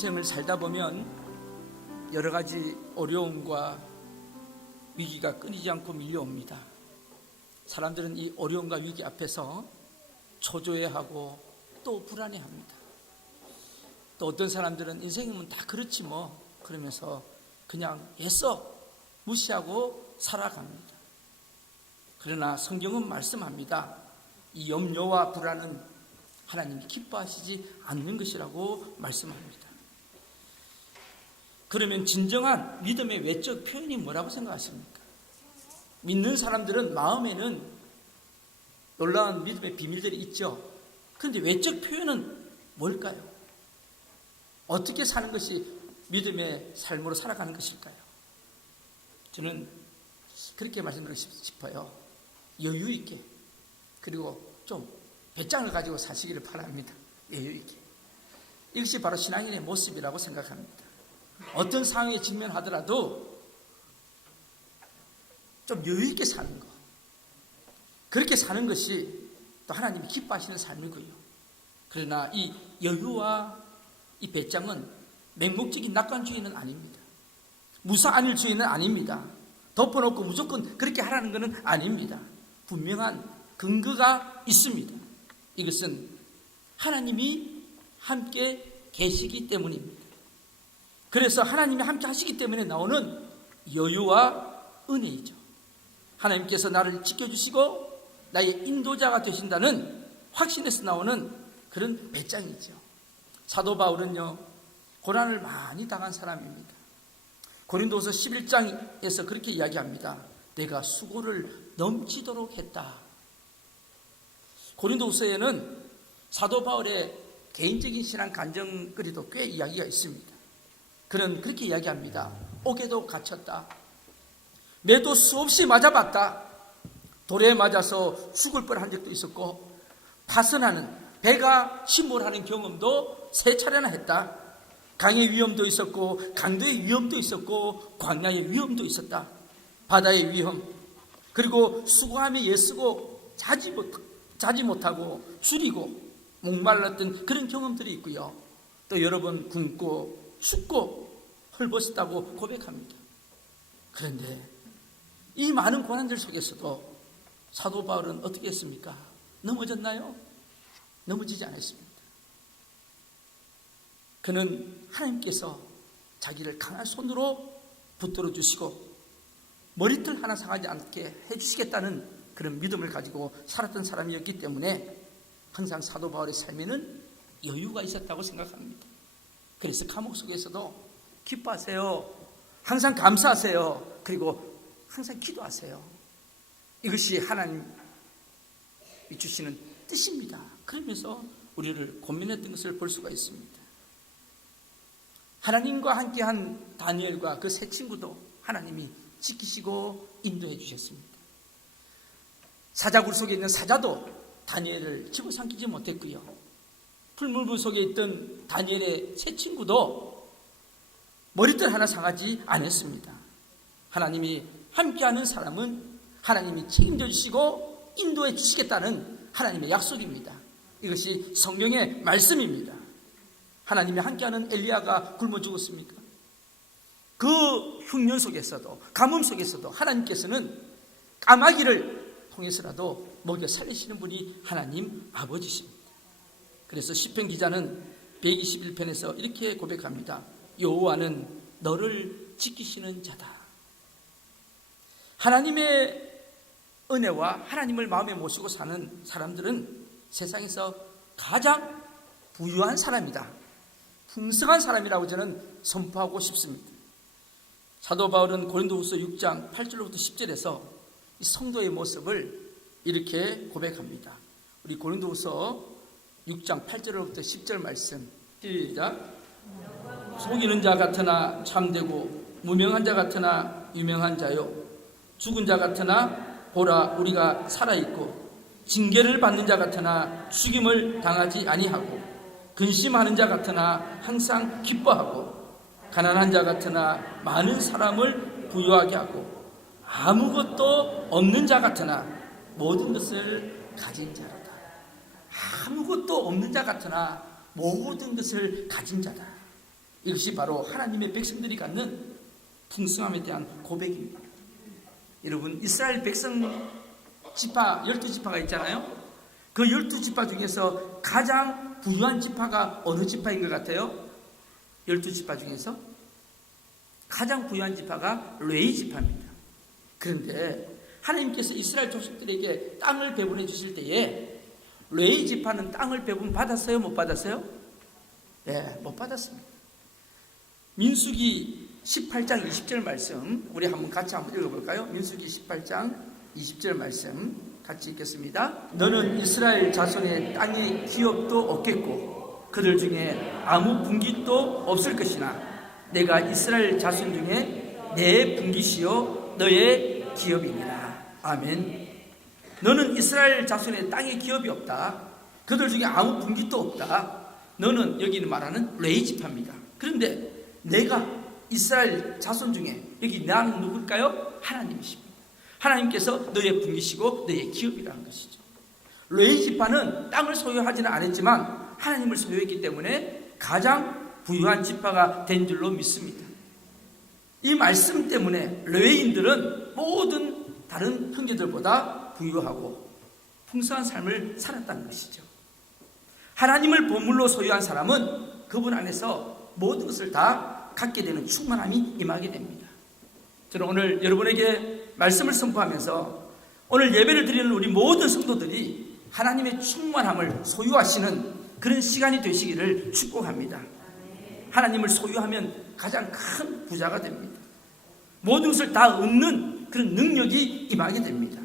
인생을 살다 보면 여러 가지 어려움과 위기가 끊이지 않고 밀려옵니다. 사람들은 이 어려움과 위기 앞에서 초조해하고 또 불안해합니다. 또 어떤 사람들은 인생이면 다 그렇지 뭐 그러면서 그냥 애써 무시하고 살아갑니다. 그러나 성경은 말씀합니다. 이 염려와 불안은 하나님이 기뻐하시지 않는 것이라고 말씀합니다. 그러면 진정한 믿음의 외적 표현이 뭐라고 생각하십니까? 믿는 사람들은 마음에는 놀라운 믿음의 비밀들이 있죠. 그런데 외적 표현은 뭘까요? 어떻게 사는 것이 믿음의 삶으로 살아가는 것일까요? 저는 그렇게 말씀드리고 싶어요. 여유 있게, 그리고 좀 배짱을 가지고 사시기를 바랍니다. 여유 있게. 이것이 바로 신앙인의 모습이라고 생각합니다. 어떤 상황에 직면하더라도 좀 여유 있게 사는 것, 그렇게 사는 것이 또 하나님이 기뻐하시는 삶이고요. 그러나 이 여유와 이 배짱은 맹목적인 낙관주의는 아닙니다. 무사안일주의는 아닙니다. 덮어놓고 무조건 그렇게 하라는 것은 아닙니다. 분명한 근거가 있습니다. 이것은 하나님이 함께 계시기 때문입니다. 그래서 하나님이 함께 하시기 때문에 나오는 여유와 은혜이죠. 하나님께서 나를 지켜주시고 나의 인도자가 되신다는 확신에서 나오는 그런 배짱이죠. 사도 바울은요, 고난을 많이 당한 사람입니다. 고린도서 11장에서 그렇게 이야기합니다. 내가 수고를 넘치도록 했다. 고린도서에는 사도 바울의 개인적인 신앙 간증거리도 꽤 이야기가 있습니다. 그는 그렇게 이야기합니다. 옥에도 갇혔다. 매도 수없이 맞아봤다. 돌에 맞아서 죽을 뻔한 적도 있었고, 파선하는 배가 침몰하는 경험도 3차례나 했다. 강의 위험도 있었고, 강도의 위험도 있었고, 광야의 위험도 있었다. 바다의 위험, 그리고 수고하며 애쓰고 자지 못하고 줄이고 목말랐던 그런 경험들이 있고요. 또 여러 번 굶고 춥고 헐벗었다고 고백합니다. 그런데 이 많은 고난들 속에서도 사도 바울은 어떻게 했습니까? 넘어졌나요? 넘어지지 않았습니다. 그는 하나님께서 자기를 강한 손으로 붙들어 주시고 머리털 하나 상하지 않게 해주시겠다는 그런 믿음을 가지고 살았던 사람이었기 때문에 항상 사도 바울의 삶에는 여유가 있었다고 생각합니다. 그래서 감옥 속에서도 기뻐하세요. 항상 감사하세요. 그리고 항상 기도하세요. 이것이 하나님이 주시는 뜻입니다. 그러면서 우리를 고민했던 것을 볼 수가 있습니다. 하나님과 함께한 다니엘과 그 세 친구도 하나님이 지키시고 인도해 주셨습니다. 사자굴 속에 있는 사자도 다니엘을 집어삼키지 못했고요. 풀무불 속에 있던 다니엘의 세 친구도 머리털 하나 상하지 않았습니다. 하나님이 함께하는 사람은 하나님이 책임져 주시고 인도해 주시겠다는 하나님의 약속입니다. 이것이 성경의 말씀입니다. 하나님이 함께하는 엘리야가 굶어 죽었습니까? 그 흉년 속에서도, 가뭄 속에서도 하나님께서는 까마귀를 통해서라도 먹여 살리시는 분이 하나님 아버지십니다. 그래서 시편 기자는 121편에서 이렇게 고백합니다. 여호와는 너를 지키시는 자다. 하나님의 은혜와 하나님을 마음에 모시고 사는 사람들은 세상에서 가장 부유한 사람이다. 풍성한 사람이라고 저는 선포하고 싶습니다. 사도 바울은 고린도후서 6장 8절로부터 10절에서 이 성도의 모습을 이렇게 고백합니다. 우리 고린도후서 6장 8절로부터 10절 말씀 시작. 속이는 자 같으나 참되고 무명한 자 같으나 유명한 자요, 죽은 자 같으나 보라 우리가 살아있고, 징계를 받는 자 같으나 죽임을 당하지 아니하고, 근심하는 자 같으나 항상 기뻐하고, 가난한 자 같으나 많은 사람을 부유하게 하고, 아무것도 없는 자 같으나 모든 것을 가진 자로다. 아무것도 없는 자 같으나 모든 것을 가진 자다. 이것이 바로 하나님의 백성들이 갖는 풍성함에 대한 고백입니다. 여러분, 이스라엘 백성 지파 12지파가 있잖아요. 그 12지파 중에서 가장 부유한 지파가 어느 지파인 것 같아요? 12지파 중에서 가장 부유한 지파가 레위 지파입니다. 그런데 하나님께서 이스라엘 족속들에게 땅을 배분해 주실 때에 레위 지파는 땅을 배분 받았어요? 못 받았어요? 네, 못 받았습니다. 민수기 18장 20절 말씀 우리 같이 한번 읽어볼까요? 민수기 18장 20절 말씀 같이 읽겠습니다. 너는 이스라엘 자손의 땅에 기업도 없겠고 그들 중에 아무 분깃도 없을 것이나 내가 이스라엘 자손 중에 내 분깃이요 너의 기업이니라. 아멘. 너는 이스라엘 자손의 땅에 기업이 없다. 그들 중에 아무 분깃도 없다. 너는 여기는 말하는 레위 지파입니다. 그런데 내가 이스라엘 자손 중에 여기 나는 누굴까요? 하나님이십니다. 하나님께서 너의 분깃이고 너의 기업이라는 것이죠. 레위 지파는 땅을 소유하지는 않았지만 하나님을 소유했기 때문에 가장 부유한 지파가 된 줄로 믿습니다. 이 말씀 때문에 레위인들은 모든 다른 형제들보다 부유하고 풍성한 삶을 살았다는 것이죠. 하나님을 보물로 소유한 사람은 그분 안에서 모든 것을 다 갖게 되는 충만함이 임하게 됩니다. 저는 오늘 여러분에게 말씀을 선포하면서 오늘 예배를 드리는 우리 모든 성도들이 하나님의 충만함을 소유하시는 그런 시간이 되시기를 축복합니다. 하나님을 소유하면 가장 큰 부자가 됩니다. 모든 것을 다 얻는 그런 능력이 임하게 됩니다.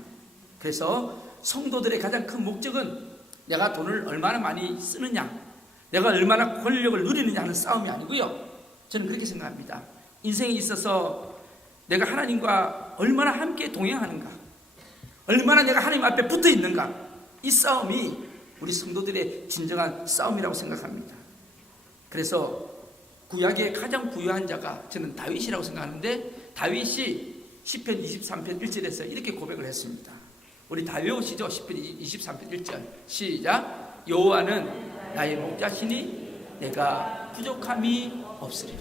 그래서 성도들의 가장 큰 목적은 내가 돈을 얼마나 많이 쓰느냐, 내가 얼마나 권력을 누리느냐 하는 싸움이 아니고요. 저는 그렇게 생각합니다. 인생에 있어서 내가 하나님과 얼마나 함께 동행하는가, 얼마나 내가 하나님 앞에 붙어 있는가, 이 싸움이 우리 성도들의 진정한 싸움이라고 생각합니다. 그래서 구약의 가장 부유한 자가 저는 다윗이라고 생각하는데, 다윗이 시편 23편 1절에서 이렇게 고백을 했습니다. 우리 다 외우시죠? 시편 23편 1절 시작. 여호와는 나의 목자시니 내가 부족함이 없으리라.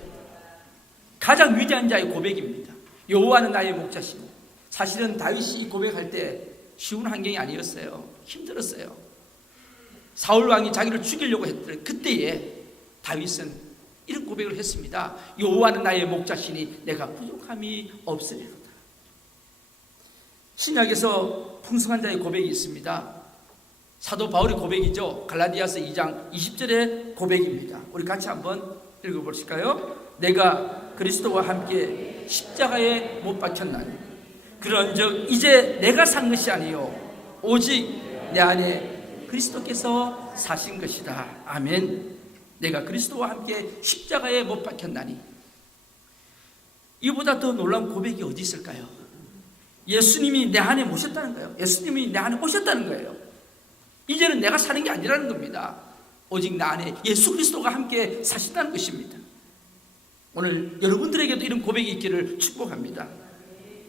가장 위대한 자의 고백입니다. 여호와는 나의 목자시니. 사실은 다윗이 이 고백할 때 쉬운 환경이 아니었어요. 힘들었어요. 사울 왕이 자기를 죽이려고 했던 그때에 다윗은 이런 고백을 했습니다. 여호와는 나의 목자시니 내가 부족함이 없으리로다. 신약에서 풍성한 자의 고백이 있습니다. 사도 바울의 고백이죠. 갈라디아서 2장 20절의 고백입니다. 우리 같이 한번 읽어보실까요? 내가 그리스도와 함께 십자가에 못 박혔나니 그런즉 이제 내가 산 것이 아니요 오직 내 안에 그리스도께서 사신 것이다. 아멘. 내가 그리스도와 함께 십자가에 못 박혔나니. 이보다 더 놀라운 고백이 어디 있을까요? 예수님이 내 안에 모셨다는 거예요. 예수님이 내 안에 오셨다는 거예요. 이제는 내가 사는 게 아니라는 겁니다. 오직 내 안에 예수 그리스도가 함께 사신다는 것입니다. 오늘 여러분들에게도 이런 고백이 있기를 축복합니다.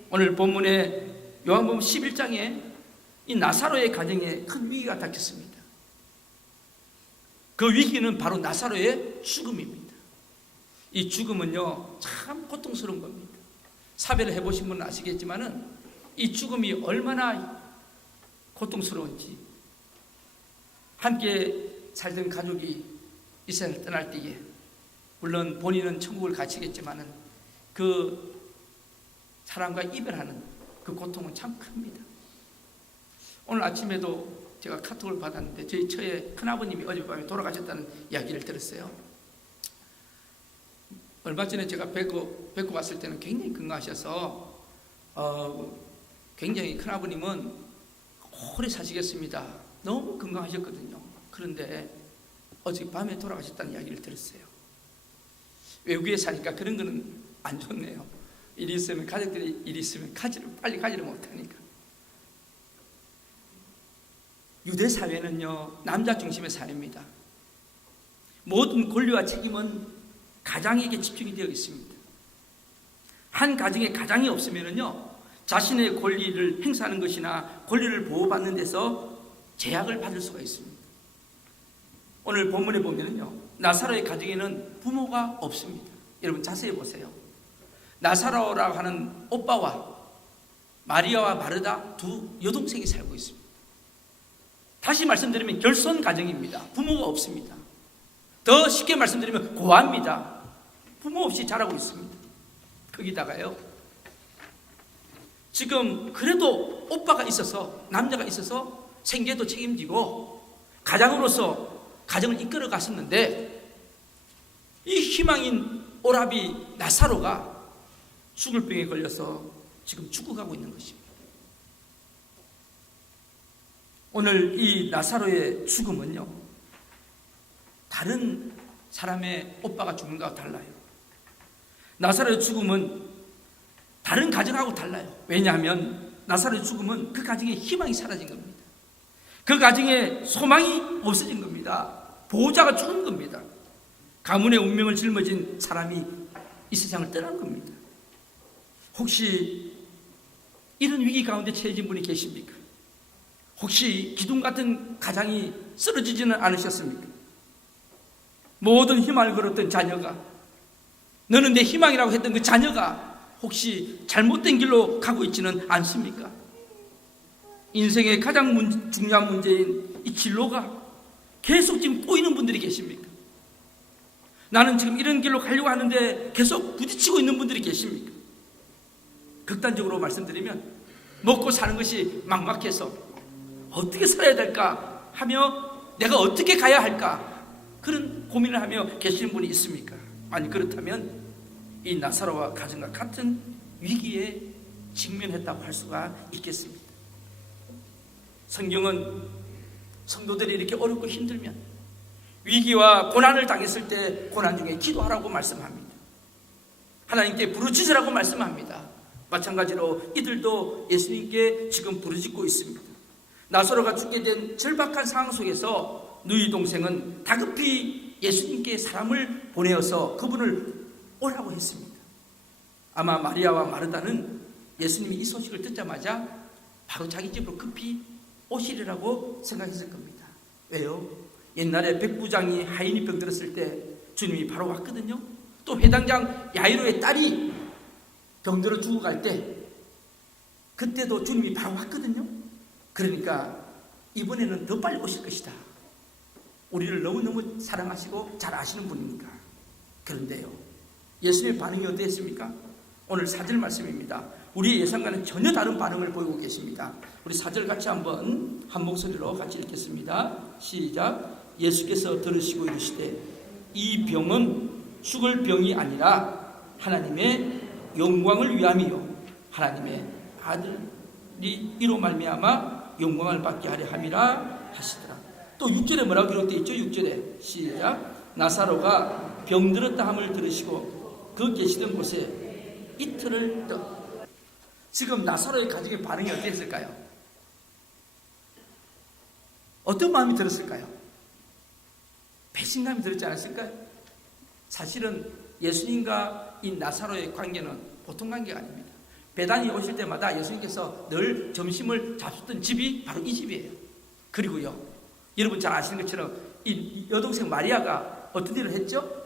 오늘 본문에 요한복음 11장에 이 나사로의 가정에 큰 위기가 닥쳤습니다. 그 위기는 바로 나사로의 죽음입니다. 이 죽음은요 참 고통스러운 겁니다. 사배를 해보신 분은 아시겠지만은 이 죽음이 얼마나 고통스러운지. 함께 살던 가족이 이스라엘을 떠날 때에 물론 본인은 천국을 가치겠지만은 그 사람과 이별하는 그 고통은 참 큽니다. 오늘 아침에도 제가 카톡을 받았는데 저희 처의 큰아버님이 어젯밤에 돌아가셨다는 이야기를 들었어요. 얼마 전에 제가 뵙고 왔을 때는 굉장히 건강하셔서 굉장히 큰아버님은 오래 사시겠습니다. 너무 건강하셨거든요. 그런데 어젯밤에 돌아가셨다는 이야기를 들었어요. 외국에 사니까 그런 거는 안 좋네요. 일이 있으면 가족들이 일이 있으면 빨리 가지를 못하니까. 유대 사회는요 남자 중심의 사회입니다. 모든 권리와 책임은 가장에게 집중이 되어 있습니다. 한 가정에 가장이 없으면요 자신의 권리를 행사하는 것이나 권리를 보호받는 데서 제약을 받을 수가 있습니다. 오늘 본문에 보면은요 나사로의 가정에는 부모가 없습니다. 여러분 자세히 보세요. 나사로라고 하는 오빠와 마리아와 마르다 두 여동생이 살고 있습니다. 다시 말씀드리면 결손 가정입니다. 부모가 없습니다. 더 쉽게 말씀드리면 고아입니다. 부모 없이 자라고 있습니다. 거기다가요, 지금 그래도 오빠가 있어서, 남자가 있어서 생계도 책임지고 가장으로서 가정을 이끌어 갔었는데, 이 희망인 오라비 나사로가 죽을 병에 걸려서 지금 죽어가고 있는 것입니다. 오늘 이 나사로의 죽음은요, 다른 사람의 오빠가 죽는 것과 달라요. 나사로의 죽음은 다른 가정하고 달라요. 왜냐하면 나사로의 죽음은 그 가정에 희망이 사라진 겁니다. 그 가정에 소망이 없어진 겁니다. 보호자가 죽은 겁니다. 가문의 운명을 짊어진 사람이 이 세상을 떠난 겁니다. 혹시 이런 위기 가운데 처해진 분이 계십니까? 혹시 기둥 같은 가장이 쓰러지지는 않으셨습니까? 모든 희망을 걸었던 자녀가, 너는 내 희망이라고 했던 그 자녀가 혹시 잘못된 길로 가고 있지는 않습니까? 인생의 가장 중요한 문제인 이 진로가 계속 지금 꼬이는 분들이 계십니까? 나는 지금 이런 길로 가려고 하는데 계속 부딪히고 있는 분들이 계십니까? 극단적으로 말씀드리면 먹고 사는 것이 막막해서 어떻게 살아야 될까 하며 내가 어떻게 가야 할까 그런 고민을 하며 계시는 분이 있습니까? 아니, 그렇다면 이 나사로와 가정과 같은 위기에 직면했다고 할 수가 있겠습니다. 성경은 성도들이 이렇게 어렵고 힘들면, 위기와 고난을 당했을 때 고난 중에 기도하라고 말씀합니다. 하나님께 부르짖으라고 말씀합니다. 마찬가지로 이들도 예수님께 지금 부르짖고 있습니다. 나사로가 죽게 된 절박한 상황 속에서 누이 동생은 다급히 예수님께 사람을 보내어서 그분을 오라고 했습니다. 아마 마리아와 마르다는 예수님이 이 소식을 듣자마자 바로 자기 집으로 급히 오시리라고 생각했을 겁니다. 왜요? 옛날에 백부장이 하인이 병들었을 때 주님이 바로 왔거든요. 또 회당장 야이로의 딸이 병들어 죽어갈 때 그때도 주님이 바로 왔거든요. 그러니까 이번에는 더 빨리 오실 것이다. 우리를 너무너무 사랑하시고 잘 아시는 분이니까. 그런데요, 예수님의 반응이 어땠습니까? 오늘 4절 말씀입니다. 우리의 예상과는 전혀 다른 반응을 보이고 계십니다. 우리 4절 같이 한번 한 목소리로 같이 읽겠습니다. 시작. 예수께서 들으시고 이르시되 이 병은 죽을 병이 아니라 하나님의 영광을 위함이요 하나님의 아들이 이로 말미암아 영광을 받게 하려 함이라 하시더라. 또 6절에 뭐라고 기록되어 있죠? 6절에 시작. 나사로가 병들었다 함을 들으시고 그 계시던 곳에 이틀을 떠. 지금 나사로의 가족의 반응이 어땠을까요? 어떤 마음이 들었을까요? 배신감이 들었지 않았을까요? 사실은 예수님과 이 나사로의 관계는 보통 관계가 아닙니다. 배단이 오실 때마다 예수님께서 늘 점심을 잡수던 집이 바로 이 집이에요. 그리고요, 여러분 잘 아시는 것처럼 이 여동생 마리아가 어떤 일을 했죠?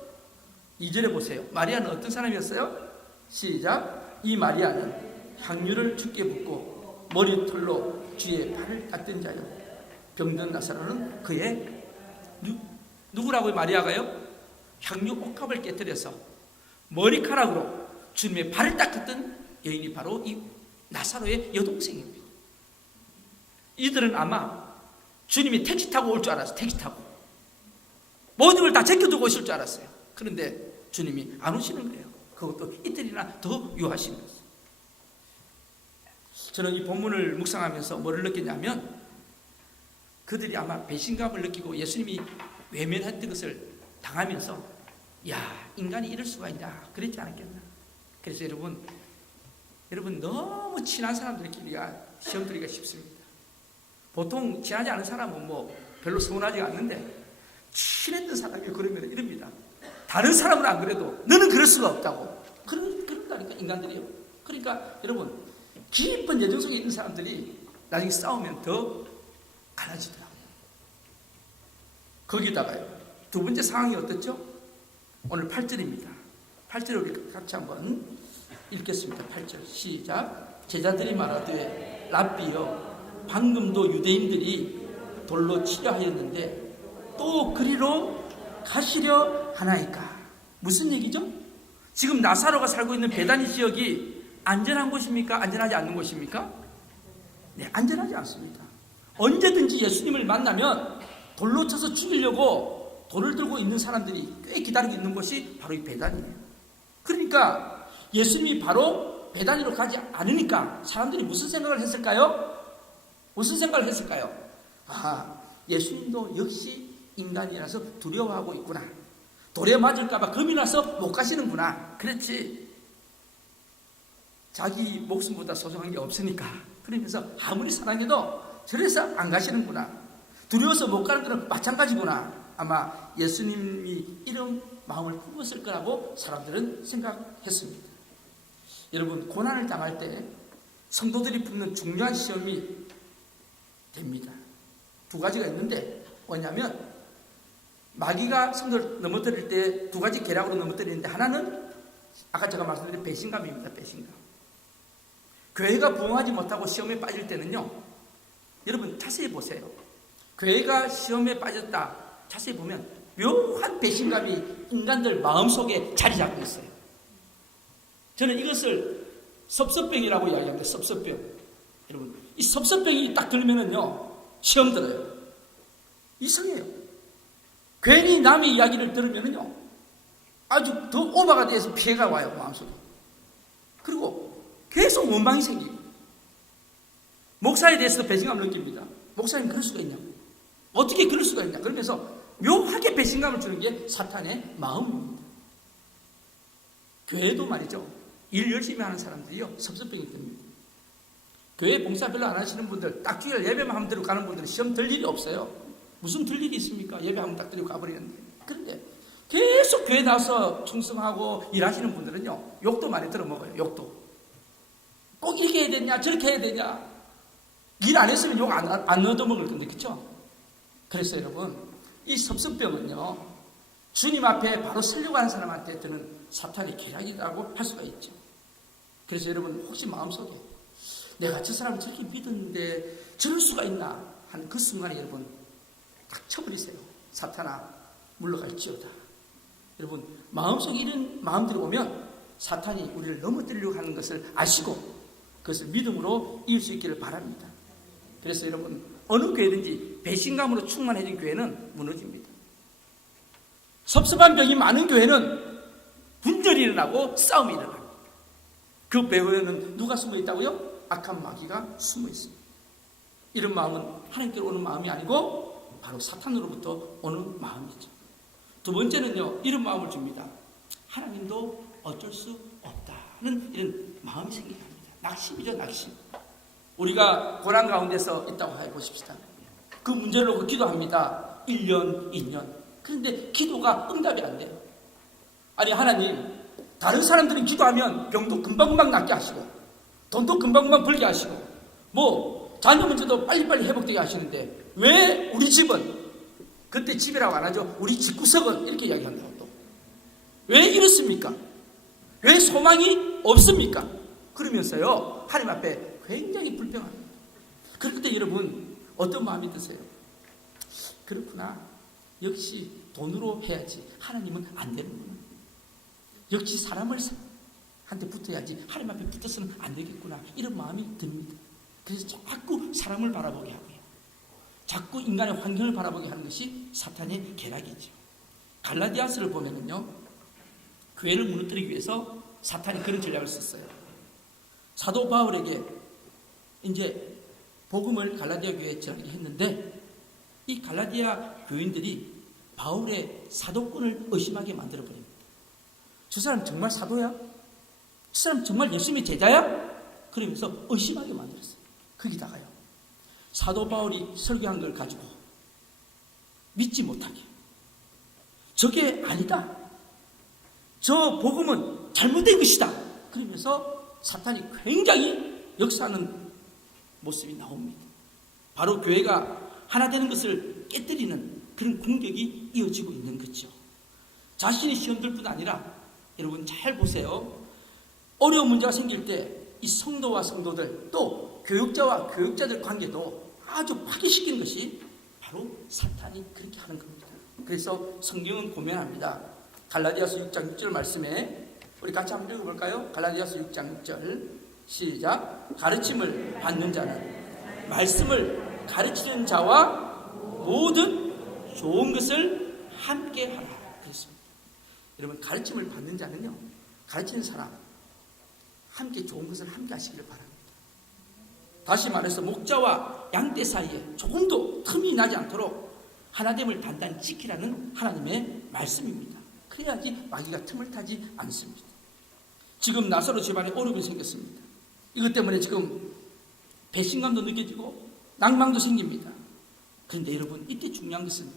2절에 보세요. 마리아는 어떤 사람이었어요? 시작. 이 마리아는 향유를 주께 붓고 머리털로 주의 발을 닦던 자요 병든 나사로는 그의 누구라고요? 마리아가요? 향유 옥합을 깨뜨려서 머리카락으로 주님의 발을 닦았던 여인이 바로 이 나사로의 여동생입니다. 이들은 아마 주님이 택시 타고 올 줄 알았어요. 택시 타고 모든 걸 다 제껴두고 오실 줄 알았어요. 그런데 주님이 안 오시는 거예요. 그것도 이틀이나 더 유하시는 거예요. 저는 이 본문을 묵상하면서 뭐를 느꼈냐면, 그들이 아마 배신감을 느끼고 예수님이 외면했던 것을 당하면서 야, 인간이 이럴 수가 있냐 그랬지 않았겠나. 그래서 여러분 너무 친한 사람들끼리가 시험 들기가 쉽습니다. 보통 친하지 않은 사람은 뭐 별로 서운하지 않는데, 친했던 사람이 그러면 이럽니다. 다른 사람은 안 그래도 너는 그럴 수가 없다고. 그런다니까 인간들이요. 그러니까 여러분, 깊은 예정 속에 있는 사람들이 나중에 싸우면 더 갈라지더라고요. 거기다가요, 두 번째 상황이 어떻죠? 오늘 8절입니다. 8절을 우리 같이 한번 읽겠습니다. 8절 시작. 제자들이 말하되 랍비여 방금도 유대인들이 돌로 치려 하였는데 또 그리로 가시려 하나이까. 무슨 얘기죠? 지금 나사로가 살고 있는 베다니 지역이 안전한 곳입니까? 안전하지 않는 곳입니까? 네, 안전하지 않습니다. 언제든지 예수님을 만나면 돌로 쳐서 죽이려고 돌을 들고 있는 사람들이 꽤 기다리고 있는 곳이 바로 이 베다니예요. 그러니까 예수님이 바로 베다니로 가지 않으니까 사람들이 무슨 생각을 했을까요? 무슨 생각을 했을까요? 아, 예수님도 역시 인간이라서 두려워하고 있구나. 돌에 맞을까봐 겁이 나서 못 가시는구나. 그렇지. 자기 목숨보다 소중한 게 없으니까. 그러면서 아무리 사랑해도 저래서 안 가시는구나. 두려워서 못 가는 것은 마찬가지구나. 아마 예수님이 이런 마음을 품었을 거라고 사람들은 생각했습니다. 여러분, 고난을 당할 때 성도들이 붙는 중요한 시험이 됩니다. 두 가지가 있는데 뭐냐면 마귀가 성도를 넘어뜨릴 때 두 가지 계략으로 넘어뜨리는데 하나는 아까 제가 말씀드린 배신감입니다. 배신감. 교회가 부흥하지 못하고 시험에 빠질 때는요, 여러분 자세히 보세요. 교회가 시험에 빠졌다 자세히 보면 묘한 배신감이 인간들 마음속에 자리 잡고 있어요. 저는 이것을 섭섭병이라고 이야기합니다. 섭섭병. 여러분, 이 섭섭병이 딱 들면은요 시험 들어요. 이상해요. 괜히 남의 이야기를 들으면은요 아주 더 오버가 돼서 피해가 와요, 마음속에. 그리고 계속 원망이 생기고, 목사에 대해서도 배신감을 느낍니다. 목사님 그럴 수가 있냐고, 어떻게 그럴 수가 있냐, 그러면서 묘하게 배신감을 주는 게 사탄의 마음입니다. 교회도 말이죠, 일 열심히 하는 사람들이요 섭섭병이 듭니다. 교회 봉사 별로 안 하시는 분들, 딱 주일 예배만 하면 들고 가는 분들은 시험 들 일이 없어요. 무슨 들 일이 있습니까? 예배 한번 딱 드리고 가버리는데. 그런데 계속 교회 나와서 충성하고 일하시는 분들은요 욕도 많이 들어먹어요. 욕도. 꼭 이렇게 해야 되냐 저렇게 해야 되냐. 일 안 했으면 욕 안 얻어먹을 건데, 그렇죠? 그래서 여러분, 이 섭섭병은요 주님 앞에 바로 서려고 하는 사람한테 드는 사탄의 계략이라고 할 수가 있죠. 그래서 여러분, 혹시 마음속에 내가 저 사람을 저렇게 믿었는데 저럴 수가 있나 하는 그 순간에 여러분 딱 쳐버리세요. 사탄아 물러갈지어다. 여러분, 마음속에 이런 마음들이 오면 사탄이 우리를 넘어뜨리려고 하는 것을 아시고 그것을 믿음으로 이길 수 있기를 바랍니다. 그래서 여러분, 어느 교회든지 배신감으로 충만해진 교회는 무너집니다. 섭섭한 병이 많은 교회는 분절이 일어나고 싸움이 일어납니다. 그 배후에는 누가 숨어 있다고요? 악한 마귀가 숨어 있습니다. 이런 마음은 하나님께로 오는 마음이 아니고 바로 사탄으로부터 오는 마음이죠. 두 번째는요, 이런 마음을 줍니다. 하나님도 어쩔 수 없다는 이런 마음이 생기게 합니다. 낙심이죠, 낙심. 우리가 고난 가운데서 있다고 해보십시다. 그 문제를 놓고 기도합니다. 1년, 2년. 그런데 기도가 응답이 안 돼요. 아니, 하나님, 다른 사람들은 기도하면 병도 금방금방 낫게 하시고 돈도 금방금방 벌게 하시고 뭐 자녀 문제도 빨리빨리 회복되게 하시는데 왜 우리 집은, 그때 집이라고 안 하죠, 우리 집구석은 이렇게 이야기한다고, 또 왜 이렇습니까? 왜 소망이 없습니까? 그러면서요 하나님 앞에 굉장히 불평합니다. 그럴 때 여러분 어떤 마음이 드세요? 그렇구나, 역시 돈으로 해야지 하나님은 안 되는구나, 역시 사람을 한테 붙어야지 하나님 앞에 붙어서는 안 되겠구나, 이런 마음이 듭니다. 그래서 자꾸 사람을 바라보게 하고요, 자꾸 인간의 환경을 바라보게 하는 것이 사탄의 계략이죠. 갈라디아서를 보면은요, 교회를 무너뜨리기 위해서 사탄이 그런 전략을 썼어요. 사도 바울에게 이제 복음을 갈라디아 교회에 전하게 했는데 이 갈라디아 교인들이 바울의 사도권을 의심하게 만들어버립니다. 저 사람 정말 사도야? 저 사람 정말 예수님의 제자야? 그러면서 의심하게 만들었어요. 거기다가요, 사도 바울이 설교한 걸 가지고 믿지 못하게, 저게 아니다, 저 복음은 잘못된 것이다, 그러면서 사탄이 굉장히 역사하는 모습이 나옵니다. 바로 교회가 하나 되는 것을 깨뜨리는 그런 공격이 이어지고 있는 거죠. 자신이 시험들 뿐 아니라 여러분 잘 보세요. 어려운 문제가 생길 때 이 성도와 성도들 또 교육자와 교육자들 관계도 아주 파괴시키는 것이 바로 사탄이 그렇게 하는 겁니다. 그래서 성경은 고면합니다. 갈라디아서 6장 6절 말씀에 우리 같이 한번 읽어볼까요? 갈라디아서 6장 6절 시작. 가르침을 받는 자는 말씀을 가르치는 자와 모든 좋은 것을 함께 하라 그랬습니다. 여러분 가르침을 받는 자는요, 가르치는 사람 함께 좋은 것을 함께 하시기를 바랍니다. 다시 말해서 목자와 양떼 사이에 조금도 틈이 나지 않도록 하나됨을 단단히 지키라는 하나님의 말씀입니다. 그래야지 마귀가 틈을 타지 않습니다. 지금 나사로 집안에 어려움이 생겼습니다. 이것 때문에 지금 배신감도 느껴지고 낭망도 생깁니다. 그런데 여러분 이때 중요한 것은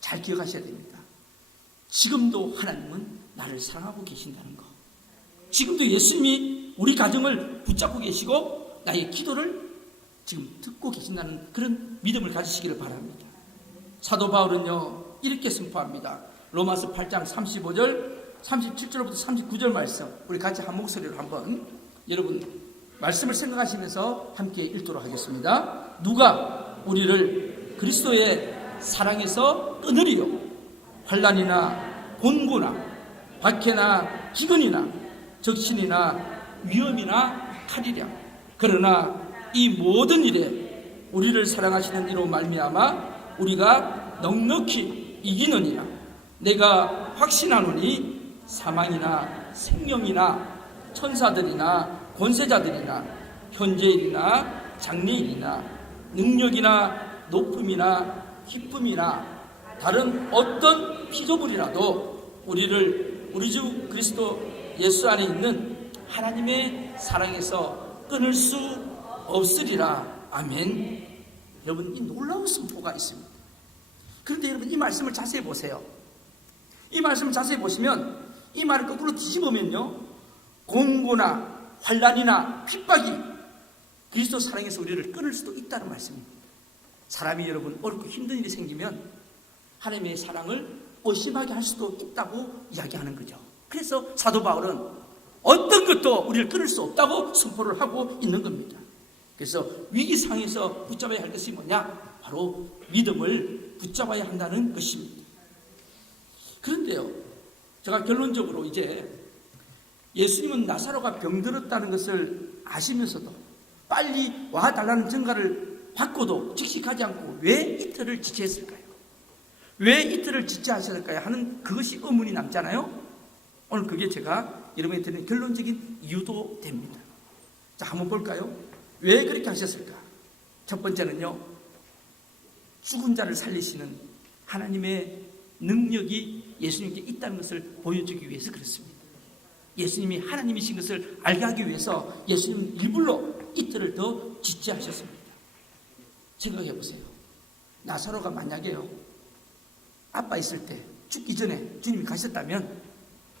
잘 기억하셔야 됩니다. 지금도 하나님은 나를 사랑하고 계신다는 거. 지금도 예수님이 우리 가정을 붙잡고 계시고 나의 기도를 지금 듣고 계신다는 그런 믿음을 가지시기를 바랍니다. 사도 바울은요 이렇게 선포합니다. 로마서 8장 35절 37절부터 39절 말씀 우리 같이 한 목소리로 한번 여러분 말씀을 생각하시면서 함께 읽도록 하겠습니다. 누가 우리를 그리스도의 사랑에서 끊으리요? 환난이나 곤고나 박해나 기근이나 적신이나 위험이나 칼이랴. 그러나 이 모든 일에 우리를 사랑하시는 이로 말미암아 우리가 넉넉히 이기느니라. 내가 확신하노니 사망이나 생명이나 천사들이나 권세자들이나 현재일이나 장래일이나 능력이나 높음이나 기쁨이나 다른 어떤 피조물이라도 우리를 우리 주 그리스도 예수 안에 있는 하나님의 사랑에서 끊을 수 없으리라. 아멘. 여러분 이 놀라운 선포가 있습니다. 그런데 여러분 이 말씀을 자세히 보세요. 이 말씀을 자세히 보시면 이 말을 거꾸로 뒤집으면요 공고나 환난이나 핍박이 그리스도 사랑에서 우리를 끊을 수도 있다는 말씀입니다. 사람이 여러분 어렵고 힘든 일이 생기면 하나님의 사랑을 의심하게 할 수도 있다고 이야기하는 거죠. 그래서 사도 바울은 어떤 것도 우리를 끊을 수 없다고 선포를 하고 있는 겁니다. 그래서 위기 상황에서 붙잡아야 할 것이 뭐냐? 바로 믿음을 붙잡아야 한다는 것입니다. 그런데요, 제가 결론적으로 이제 예수님은 나사로가 병들었다는 것을 아시면서도 빨리 와달라는 전가를 받고도 즉시 가지 않고 왜 이틀을 지체했을까요? 왜 이틀을 지체하셨을까요? 하는 그것이 의문이 남잖아요. 오늘 그게 제가 여러분이 드리는 결론적인 이유도 됩니다. 자, 한번 볼까요? 왜 그렇게 하셨을까? 첫 번째는요, 죽은 자를 살리시는 하나님의 능력이 예수님께 있다는 것을 보여주기 위해서 그렇습니다. 예수님이 하나님이신 것을 알게 하기 위해서 예수님은 일부러 이틀을 더 지체하셨습니다. 생각해 보세요. 나사로가 만약에요, 아빠 있을 때 죽기 전에 주님이 가셨다면,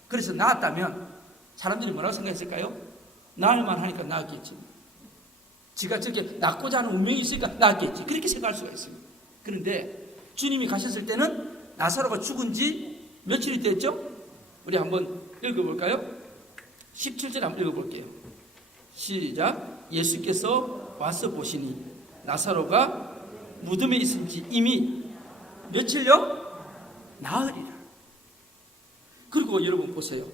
그래서 나았다면 사람들이 뭐라고 생각했을까요? 나을만 하니까 나았겠지. 지가 저렇게 낫고자 하는 운명이 있으니까 나았겠지. 그렇게 생각할 수가 있습니다. 그런데 주님이 가셨을 때는 나사로가 죽은 지 며칠이 됐죠? 우리 한번 읽어볼까요? 17절 한번 읽어볼게요. 시작. 예수께서 와서 보시니 나사로가 무덤에 있은 지 이미 며칠요? 나흘이라. 그리고 여러분 보세요.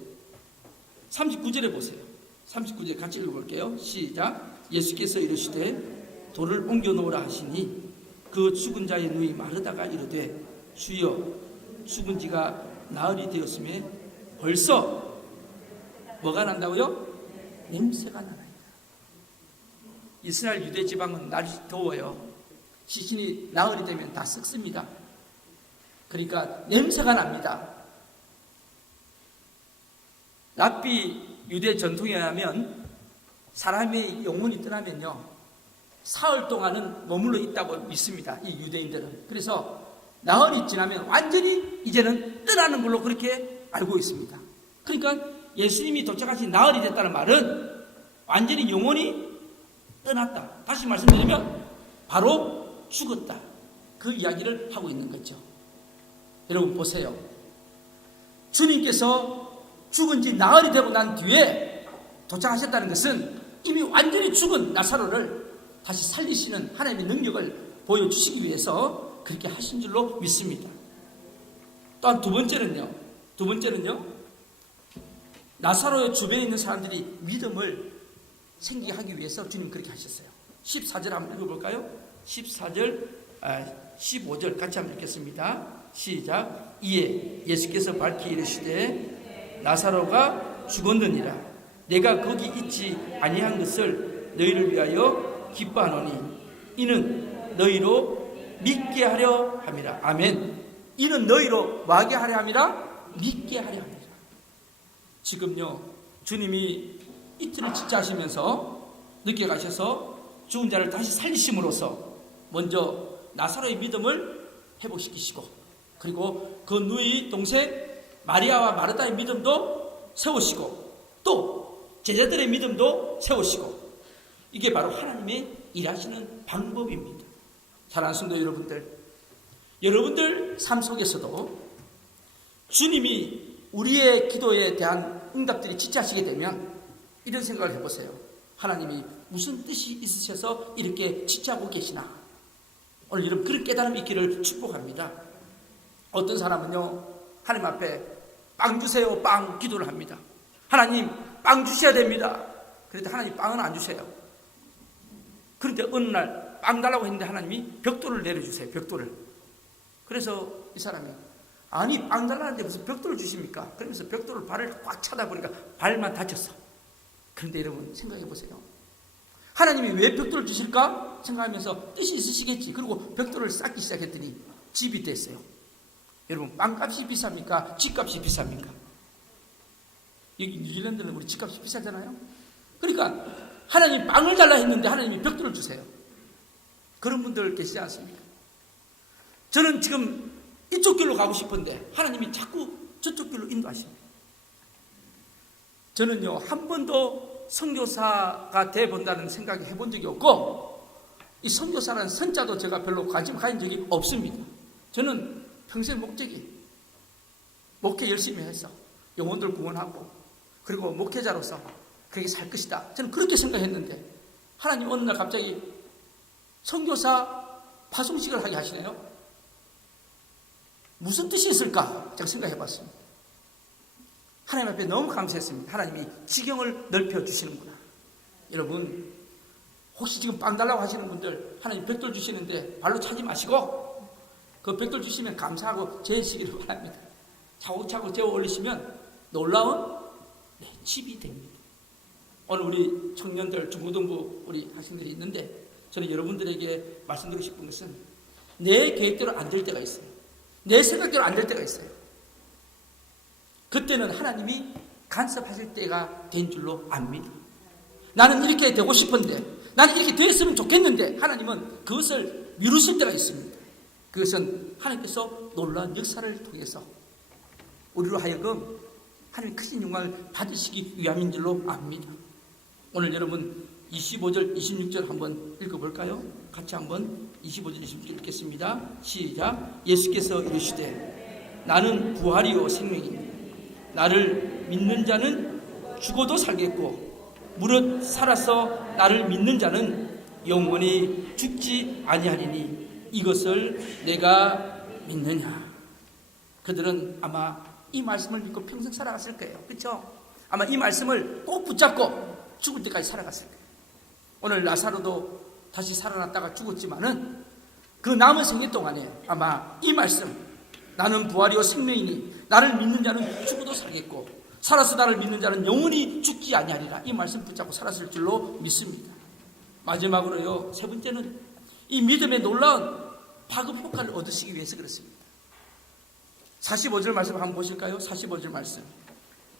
39절에 보세요. 39절 같이 읽어볼게요. 시작. 예수께서 이르시되 돌을 옮겨 놓으라 하시니 그 죽은 자의 눈이 마르다가 이르되 주여 죽은 지가 나흘이 되었음에 벌써 뭐가 난다고요? 냄새가 나나이다. 이스라엘 유대 지방은 날이 더워요. 시신이 나흘이 되면 다 썩습니다. 그러니까 냄새가 납니다. 랍비 유대 전통에 의하면 사람의 영혼이 떠나면요 사흘 동안은 머물러 있다고 믿습니다. 이 유대인들은. 그래서 나흘이 지나면 완전히 이제는 떠나는 걸로 그렇게 알고 있습니다. 그러니까 예수님이 도착하신 나흘이 됐다는 말은 완전히 영혼이 떠났다. 다시 말씀드리면 바로 죽었다. 그 이야기를 하고 있는 거죠. 여러분 보세요. 주님께서 죽은 지 나흘이 되고 난 뒤에 도착하셨다는 것은 이미 완전히 죽은 나사로를 다시 살리시는 하나님의 능력을 보여주시기 위해서 그렇게 하신 줄로 믿습니다. 또한 두 번째는요, 나사로의 주변에 있는 사람들이 믿음을 생기게 하기 위해서 주님 그렇게 하셨어요. 14절 한번 읽어볼까요? 15절 같이 한번 읽겠습니다. 시작. 이에 예수께서 밝히 이르시되 나사로가 죽었느니라. 내가 거기 있지 아니한 것을 너희를 위하여 기뻐하노니 이는 너희로 믿게 하려 함이라. 아멘. 이는 너희로 뭐하게 하려 함이라? 믿게 하려 함이라. 지금요, 주님이 이틀을 지체하시면서 늦게 가셔서 죽은 자를 다시 살리심으로써 먼저 나사로의 믿음을 회복시키시고, 그리고 그 누이 동생 마리아와 마르다의 믿음도 세우시고, 또 제자들의 믿음도 세우시고, 이게 바로 하나님의 일하시는 방법입니다. 사랑하는 성도 여러분들 삶 속에서도 주님이 우리의 기도에 대한 응답들이 지체하시게 되면 이런 생각을 해보세요. 하나님이 무슨 뜻이 있으셔서 이렇게 지체하고 계시나? 오늘 여러분 그런 깨달음이 있기를 축복합니다. 어떤 사람은요, 하나님 앞에 빵 주세요, 빵 기도를 합니다. 하나님 빵 주셔야 됩니다. 그런데 하나님 빵은 안 주세요. 그런데 어느 날 빵 달라고 했는데 하나님이 벽돌을 내려주세요. 벽돌을. 그래서 이 사람이 아니 빵 달라는데 무슨 벽돌을 주십니까? 그러면서 벽돌을 발을 꽉 차다 보니까 발만 다쳤어. 그런데 여러분 생각해 보세요. 하나님이 왜 벽돌을 주실까 생각하면서 뜻이 있으시겠지. 그리고 벽돌을 쌓기 시작했더니 집이 됐어요. 여러분 빵값이 비쌉니까? 집값이 비쌉니까? 여기 뉴질랜드는 우리 집값이 비싸잖아요. 그러니까 하나님 빵을 달라 했는데 하나님이 벽돌을 주세요. 그런 분들 계시지 않습니까? 저는 지금 이쪽 길로 가고 싶은데 하나님이 자꾸 저쪽 길로 인도하십니다. 저는요, 한 번도 선교사가 돼본다는 생각이 해본 적이 없고, 이 선교사라는 선자도 제가 별로 관심 가진 적이 없습니다. 저는 평생 목적이 목회 열심히 해서 영혼들 구원하고, 그리고 목회자로서 그렇게 살 것이다. 저는 그렇게 생각했는데 하나님 어느 날 갑자기 선교사 파송식을 하게 하시네요. 무슨 뜻이 있을까? 제가 생각해 봤습니다. 하나님 앞에 너무 감사했습니다. 하나님이 지경을 넓혀주시는구나. 여러분, 혹시 지금 빵 달라고 하시는 분들, 하나님 벽돌 주시는데 발로 차지 마시고, 그 벽돌 주시면 감사하고 재시기를 바랍니다. 차곡차곡 재어 올리시면 놀라운 집이 됩니다. 오늘 우리 청년들, 중고등부 우리 학생들이 있는데, 저는 여러분들에게 말씀드리고 싶은 것은 내 계획대로 안 될 때가 있어요. 내 생각대로 안 될 때가 있어요. 그때는 하나님이 간섭하실 때가 된 줄로 압니다. 나는 이렇게 되고 싶은데, 나는 이렇게 되었으면 좋겠는데 하나님은 그것을 미루실 때가 있습니다. 그것은 하나님께서 놀라운 역사를 통해서 우리로 하여금 하나님의 크신 영광을 받으시기 위함인 줄로 압니다. 오늘 여러분 25절, 26절 한번 읽어볼까요? 같이 한번 25절, 26절 읽겠습니다. 시작. 예수께서 이르시되 나는 부활이요 생명이니 나를 믿는 자는 죽어도 살겠고 무릇 살아서 나를 믿는 자는 영원히 죽지 아니하리니 이것을 내가 믿느냐. 그들은 아마 이 말씀을 믿고 평생 살아갔을 거예요. 그렇죠? 아마 이 말씀을 꼭 붙잡고 죽을 때까지 살아갔을 거예요. 오늘 나사로도 다시 살아났다가 죽었지만은 그 남은 생애 동안에 아마 이 말씀, 나는 부활이요 생명이니 나를 믿는 자는 죽어도 살겠고 살아서 나를 믿는 자는 영원히 죽지 아니하리라, 이 말씀 붙잡고 살았을 줄로 믿습니다. 마지막으로요, 세 번째는 이 믿음의 놀라운 파급 효과를 얻으시기 위해서 그렇습니다. 45절 말씀 한번 보실까요? 45절 말씀.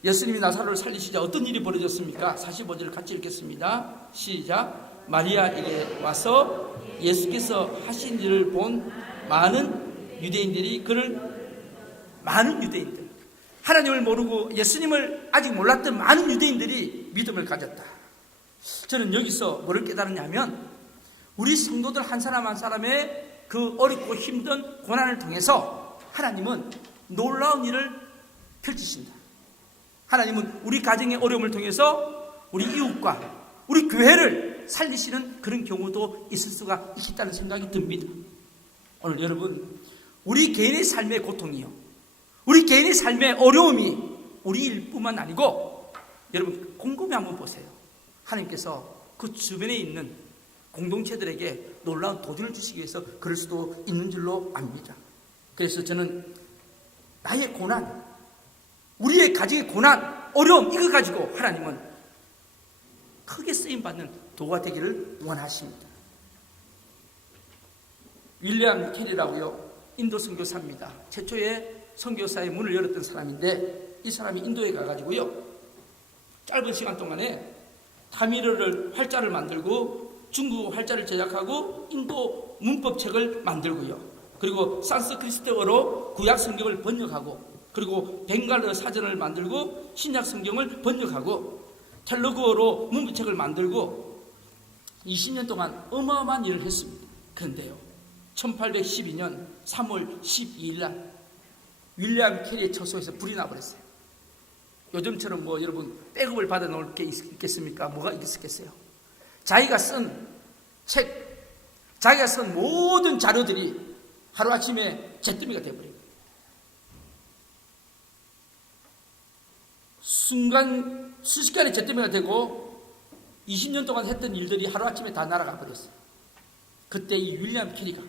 예수님이 나사로를 살리시자 어떤 일이 벌어졌습니까? 45절 같이 읽겠습니다. 시작. 마리아에게 와서 예수께서 하신 일을 본 많은 유대인들, 하나님을 모르고 예수님을 아직 몰랐던 많은 유대인들이 믿음을 가졌다. 저는 여기서 뭐를 깨달았냐면, 우리 성도들 한 사람 한 사람의 그 어렵고 힘든 고난을 통해서 하나님은 놀라운 일을 펼치신다. 하나님은 우리 가정의 어려움을 통해서 우리 이웃과 우리 교회를 살리시는 그런 경우도 있을 수가 있다는 생각이 듭니다. 오늘 여러분, 우리 개인의 삶의 고통이요, 우리 개인의 삶의 어려움이 우리 일뿐만 아니고 여러분 곰곰이 한번 보세요. 하나님께서 그 주변에 있는 공동체들에게 놀라운 도전을 주시기 위해서 그럴 수도 있는 줄로 압니다. 그래서 저는 나의 고난, 우리의 가정의 고난, 어려움, 이거 가지고 하나님은 크게 쓰임받는 도가 되기를 원하십니다. 윌리엄 캐리라고요, 인도 선교사입니다. 최초의 선교사의 문을 열었던 사람인데, 이 사람이 인도에 가가지고요, 짧은 시간 동안에 타미르를 활자를 만들고 중국어 활자를 제작하고 인도 문법책을 만들고요, 그리고 산스크리트어로 구약 성경을 번역하고, 그리고 벵갈어 사전을 만들고 신약 성경을 번역하고 텔루구어로 문부책을 만들고 20년 동안 어마어마한 일을 했습니다. 그런데요, 1812년 3월 12일 날 윌리엄 캐리의 처소에서 불이 나버렸어요. 요즘처럼 뭐 여러분 백업을 받아 놓을 게 있겠습니까? 뭐가 있겠어요? 자기가 쓴 책, 자기가 쓴 모든 자료들이 하루아침에 잿더미가 되어버려요. 순간 순식간에 잿더미가 되고 20년 동안 했던 일들이 하루아침에 다 날아가 버렸어요. 그때 이 윌리엄 캐리가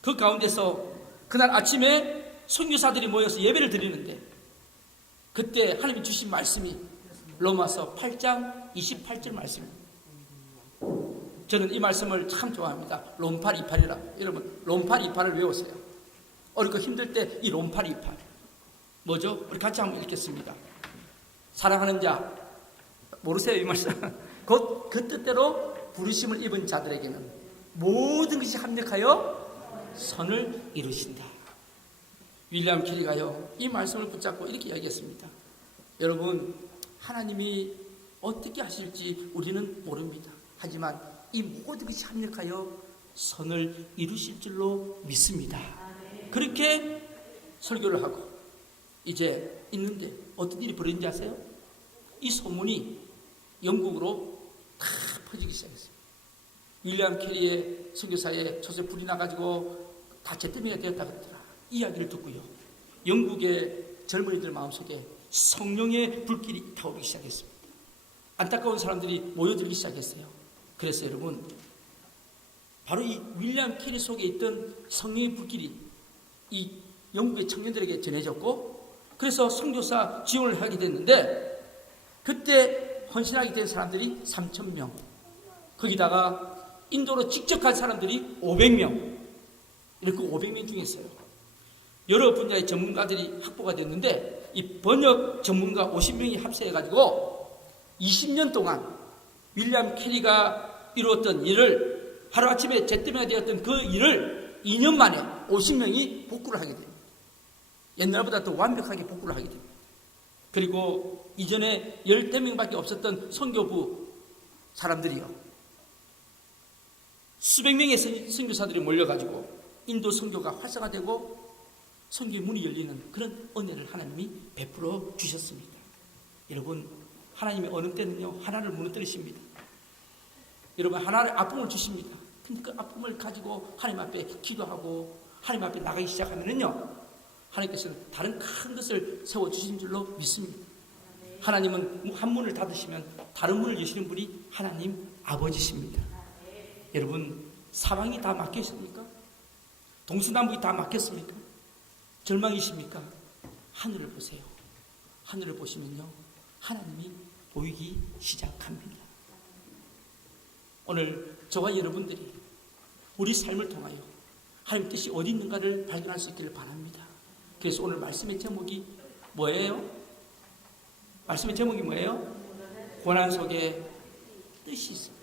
그 가운데서 그날 아침에 선교사들이 모여서 예배를 드리는데, 그때 하나님이 주신 말씀이 로마서 8장 28절 말씀입니다. 저는 이 말씀을 참 좋아합니다. 롬팔 이팔이라. 여러분 롬팔 이팔을 외우세요. 어렵고 힘들 때 이 롬팔 이팔 뭐죠? 우리 같이 한번 읽겠습니다. 사랑하는 자, 모르세요 이 말씀? 곧 그 뜻대로 부르심을 입은 자들에게는 모든 것이 합력하여 선을 이루신다. 윌리엄 캐리가요, 이 말씀을 붙잡고 이렇게 이야기했습니다. 여러분, 하나님이 어떻게 하실지 우리는 모릅니다. 하지만 이 모든 것이 합력하여 선을 이루실 줄로 믿습니다. 그렇게 설교를 하고 이제 있는데 어떤 일이 벌어진지 아세요? 이 소문이 영국으로 다 퍼지기 시작했어요. 윌리엄 캐리의 선교사에 초세 불이 나가지고 다 잿더미가 되었다 그러더라. 이 이야기를 듣고요, 영국의 젊은이들 마음속에 성령의 불길이 타오르기 시작했습니다. 안타까운 사람들이 모여들기 시작했어요. 그래서 여러분, 바로 이 윌리엄 캐리 속에 있던 성령의 불길이 이 영국의 청년들에게 전해졌고, 그래서 선교사 지원을 하게 됐는데, 그때 헌신하게 된 사람들이 3,000명, 거기다가 인도로 직접 간 사람들이 500명, 이렇게 500명 중에 있어요. 여러 분야의 전문가들이 확보가 됐는데, 이 번역 전문가 50명이 합세해가지고 20년 동안 윌리엄 캐리가 이루었던 일을, 하루아침에 잿더미가 되었던 그 일을 2년 만에 50명이 복구를 하게 됩니다. 옛날보다 더 완벽하게 복구를 하게 됩니다. 그리고 이전에 10명밖에 없었던 선교부 사람들이요, 수백 명의 선교사들이 몰려가지고 인도 선교가 활성화되고 선교의 문이 열리는 그런 은혜를 하나님이 베풀어 주셨습니다. 여러분, 하나님이 어느 때는요, 하나를 무너뜨리십니다. 여러분, 하나를 아픔을 주십니다. 근데 그 아픔을 가지고 하나님 앞에 기도하고 하나님 앞에 나가기 시작하면은요, 하나님께서는 다른 큰 것을 세워주신 줄로 믿습니다. 하나님은 한 문을 닫으시면 다른 문을 여시는 분이 하나님 아버지십니다. 여러분, 사방이 다 막혀 있습니까? 동서남북이 다 막혔습니까? 절망이십니까? 하늘을 보세요. 하늘을 보시면요, 하나님이 보이기 시작합니다. 오늘 저와 여러분들이 우리 삶을 통하여 하나님 뜻이 어디 있는가를 발견할 수 있기를 바랍니다. 그래서 오늘 말씀의 제목이 뭐예요? 말씀의 제목이 뭐예요? 고난 속에 뜻이 있습니다.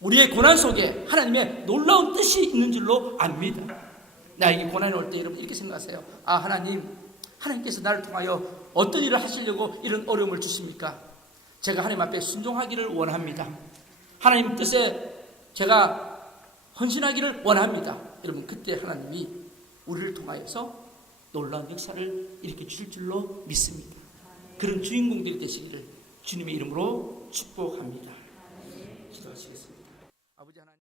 우리의 고난 속에 하나님의 놀라운 뜻이 있는 줄로 압니다. 나에게 고난이 올 때 여러분 이렇게 생각하세요. 아, 하나님께서 나를 통하여 어떤 일을 하시려고 이런 어려움을 주십니까? 제가 하나님 앞에 순종하기를 원합니다. 하나님 뜻에 제가 헌신하기를 원합니다. 여러분, 그때 하나님이 우리를 통하여서 놀라운 역사를 일으켜 주실 줄로 믿습니다. 그런 주인공들이 되시기를 주님의 이름으로 축복합니다. 기도하시겠습니다.